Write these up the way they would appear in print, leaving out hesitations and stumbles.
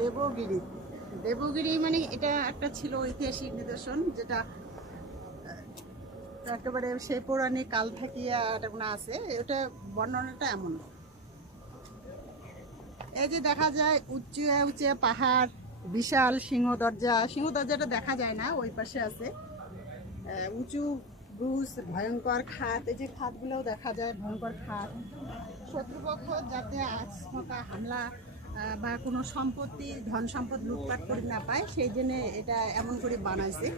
দেবগিরি। দেবগিরি মানে এটা একটা ছিল ঐতিহাসিক নিদর্শন, যেটা একেবারে সেই পৌরাণিক কাল থেকে এটা আছে। এটা বর্ণনাটা এমন, এই যে দেখা যায় উঁচু উঁচু পাহাড়, বিশাল সিংহ দরজা। সিংহ দরজাটা দেখা যায় না, ওই পাশে আছে উঁচু ব্রুজ, ভয়ঙ্কর খাত। এই যে খাতগুলোও দেখা যায়, ভয়ঙ্কর খাত। শত্রুপক্ষ যাতে আচমকা হামলা বা কোনো সম্পত্তি, ধন সম্পদ লুটপাট করে না পায়, সেই জন্য এটা এমন করে বানাইছে।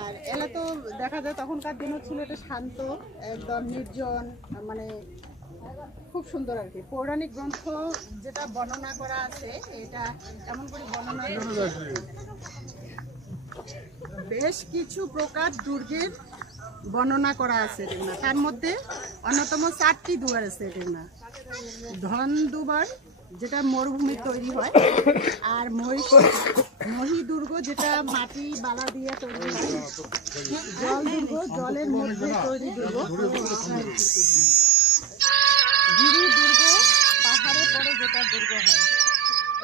আর এলা তো দেখা যায় তখনকার দিনও ছিল এটা শান্ত, একদম নির্জন, মানে খুব সুন্দর আর কি। পৌরাণিক গ্রন্থ যেটা বর্ণনা করা আছে, এটা এমন করে বর্ণনা বেশ কিছু প্রকার দুর্গের বর্ণনা করা আছে। তার মধ্যে অন্যতম 4টি দুয়ার আছে। ধন দুবার, যেটা মরুভূমি তৈরি হয়, আর মহি দুর্গ, যেটা মাটি বালা দিয়ে তৈরি হয়, জল দুর্গ, জলের মধ্যে তৈরি দুর্গ, গিরি দুর্গ, পাহাড়ে পরে যেটা দুর্গ হয়,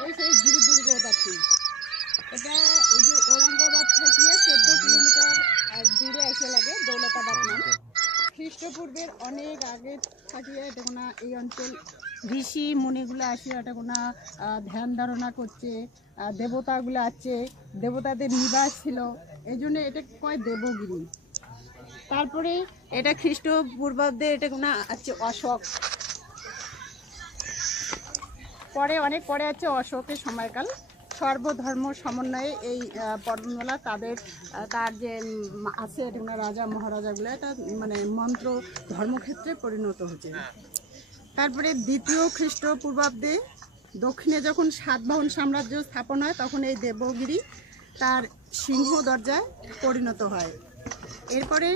এই সেই গিরি দুর্গ। এটা এই যে ঔরঙ্গাবাদ থেকে 14 কিলোমিটার দূরে এসে লাগে, দৌলতাবাদ নাম। খ্রিস্টপূর্বের অনেক আগে থাকিয়ে এটা কোনো এই অঞ্চল ঋষি মুনিগুলো আসে এটা কোনো ধ্যান ধারণা করছে, দেবতাগুলো আছে, দেবতাদের নিবাস ছিল, এই জন্য এটা কয় দেবগিরি। তারপরে এটা খ্রিস্টপূর্বাব্দে এটা কোনো আছে অশোক, পরে অনেক পরে আছে অশোকের সময়কাল। সর্বধর্ম সমন্বয়ে এই পর্বতমালা তার যে আছে এটা রাজা মহারাজাগুলো, এটা মানে মন্ত্র ধর্মক্ষেত্রে পরিণত হচ্ছে। তারপরে দ্বিতীয় খ্রিস্টপূর্বাব্দে দক্ষিণে যখন সাতবাহন সাম্রাজ্য স্থাপন হয়, তখন এই দেবগিরি তার সিংহ দরজায় পরিণত হয়। এরপরে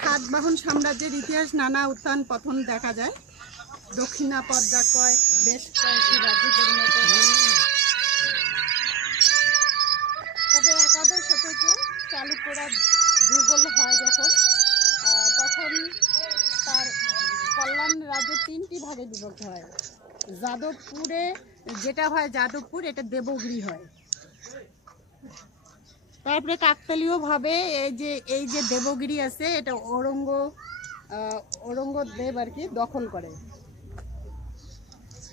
সাতবাহন সাম্রাজ্যের ইতিহাস নানা উত্থান পতন দেখা যায়। দক্ষিণা পর্যায় বেশ কয়েকটি রাজ্যে পরিণত হয়। তবে একাদশ শতকে চালুক্যরা দুর্বল হয় যখন, তখন তার কল্যাণ রাজ্য 3টি ভাগে বিভক্ত হয়। যাদবপুরে যেটা হয়, যাদবপুর, এটা দেবগিরি হয়। তারপরে কাকতালীয়ভাবে এই যে দেবগিরি আছে, এটা ঔরঙ্গজেব আর কি দখল করিয়ে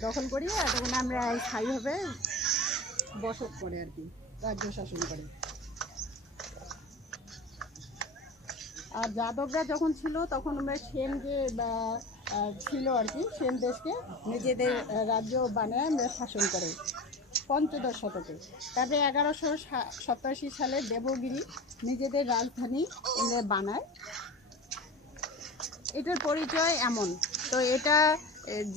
তখন আমরা স্থায়ীভাবে বসত করে আর কি রাজ্য শাসন করে। আর যাদবরা যখন ছিল তখন আমরা সেন যে ছিল আর কি, সেন দেশকে নিজেদের রাজ্য বানায় আমরা শাসন করে পঞ্চদশ শতকে। তারপরে 1187 সালে দেবগিরি নিজেদের রাজধানী বানায়। এটার পরিচয় এমন, তো এটা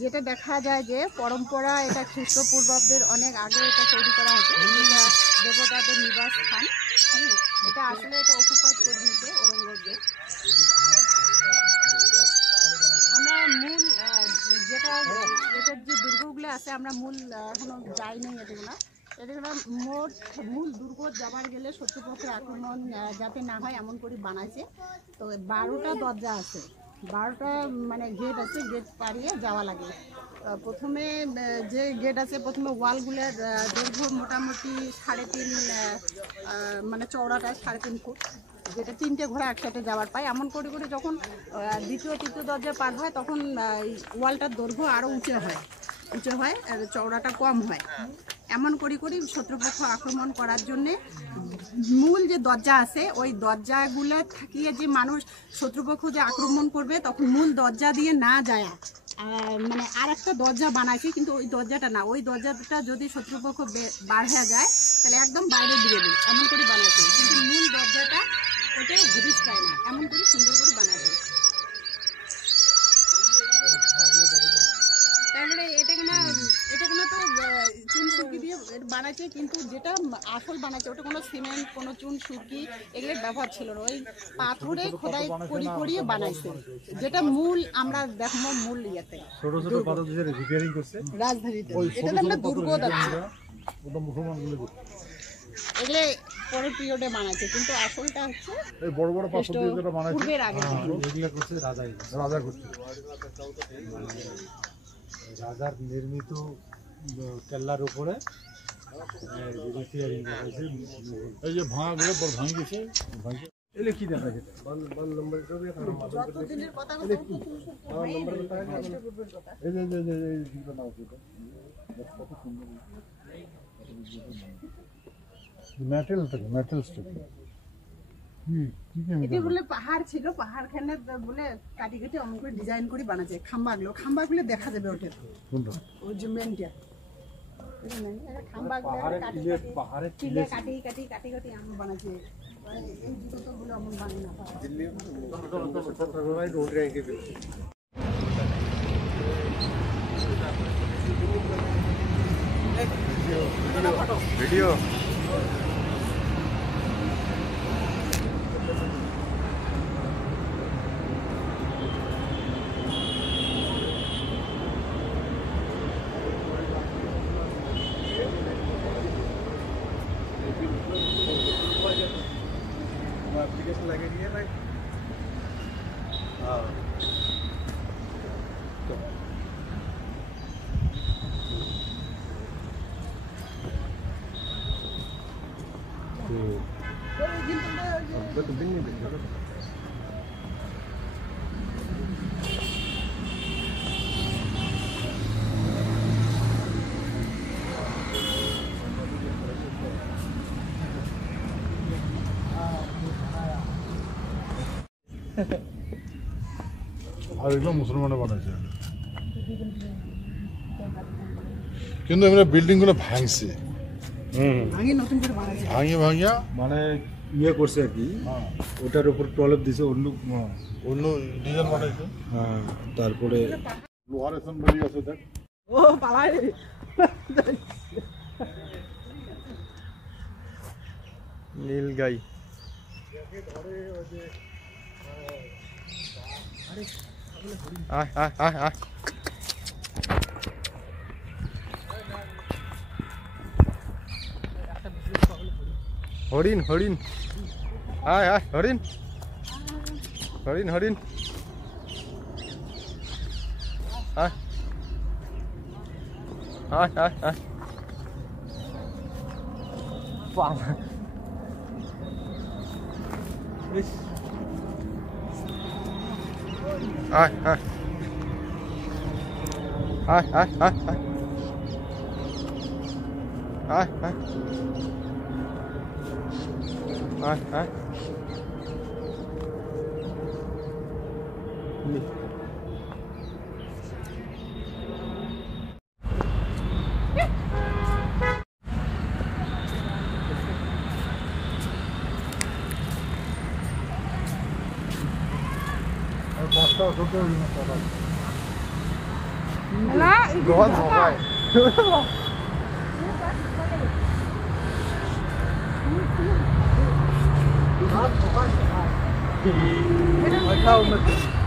যেটা দেখা যায় যে পরম্পরা, এটা খ্রিস্টপূর্বাব্দের অনেক আগে এটা তৈরি করা হয়েছে, যেটা দেবতাদের নিবাস স্থান। এটা আসলে এটা অকুপাইড করে নিয়েছে ঔরঙ্গজেব। আমরা মূল এটার যে দুর্গগুলো আছে, আমরা মূল এখনো যাইনি। এগুলো মূল দুর্গ যাবার গেলে শত্রুপক্ষের আক্রমণ যাতে না হয় এমন করে বানাইছে। তো 12টা দরজা আছে, 12টা মানে গেট আছে, গেট পাড়িয়ে যাওয়া লাগে। প্রথমে যে গেট আছে, প্রথমে ওয়ালগুলোর দৈর্ঘ্য মোটামুটি 3.5 মানে চওড়াটা 3.5 ফুট, যেটা 3টে ঘোড়া একসাথে যাওয়ার পায়। এমন করে করে যখন দ্বিতীয় তৃতীয় দরজা পার হয়, তখন ওয়ালটার দৈর্ঘ্য আরও উঁচু হয়, আর চওড়াটা কম হয়। এমন করি শত্রুপক্ষ আক্রমণ করার জন্যে মূল যে দরজা আছে, ওই দরজাগুলো থাকিয়ে যে মানুষ শত্রুপক্ষ যে আক্রমণ করবে, তখন মূল দরজা দিয়ে না যায় মানে আর একটা দরজা বানাইছে, কিন্তু ওই দরজাটা না, ওই দরজাটা যদি শত্রুপক্ষ বার হয়ে যায় তাহলে একদম বাইরে দিয়ে দেবে, এমন করে বানাইছে। কিন্তু মূল দরজাটা ওটা হদিশ পায় না, এমন করে সুন্দর করে বানাইছে। তারপরে এটা কোনো তো চুন সুরকি দিয়ে বানাইছে, কিন্তু যেটা আসল বানাইছে ওটা কোনো সিমেন্ট, কোনো চুন সুরকি এগুলোর ব্যবহার ছিল না, ওই পাথরে খোদাই করিয়ে বানাইছে। যেটা মূল আমরা দেখবো মূল ইয়েতে রাজধানীতে, এটা আমরা দুর্গ দেখছি। এগুলো পরের পিরিয়ডে বানাইছে, কিন্তু আসলটা হচ্ছে এই বড় বড় পাথর দিয়ে যেটা বানাইছে পূর্বের আগে, এগুলো করছে রাজা করছে। রাজার নির্মিত কেল্লার উপরে এই যে ভাঙাগুলো বড় ভাঙি গেছে এলে কি দেখা যেত মেটেল এটি বলে পাহাড় ছিল, পাহাড়খানে বলে কাটি কেটে অমন করে ডিজাইন করে বানাচ্ছে খাম্বাগুলো দেখা যাবে ওটা ওই যে মেনটা পাহাড়ের কাটি আমি বানাচ্ছে এই জুতোগুলো অমন বানায় না ভিডিও আর এগুলো মুসলমানে বানাইছে কিন্তু এমনি বিল্ডিং গুলো ভাঙছে ভাঙিয়া মানে ইয়ে করছে আর কি ওটার উপর টলপ দিছে অন্য ডিজাইন বানাইছে হ্যাঁ তারপরে লোহার এসেম্বলি আছে দেখ ও পালাই নীল গাই আয় আয় আয় আয় হরিণ হরিণ আয় আয় হরিণ হরিণ হরিণ আয় আয় আয় আয় আয় আয় আয় আয় আয় আয় আয় আয় আয় Gõ rồi. Không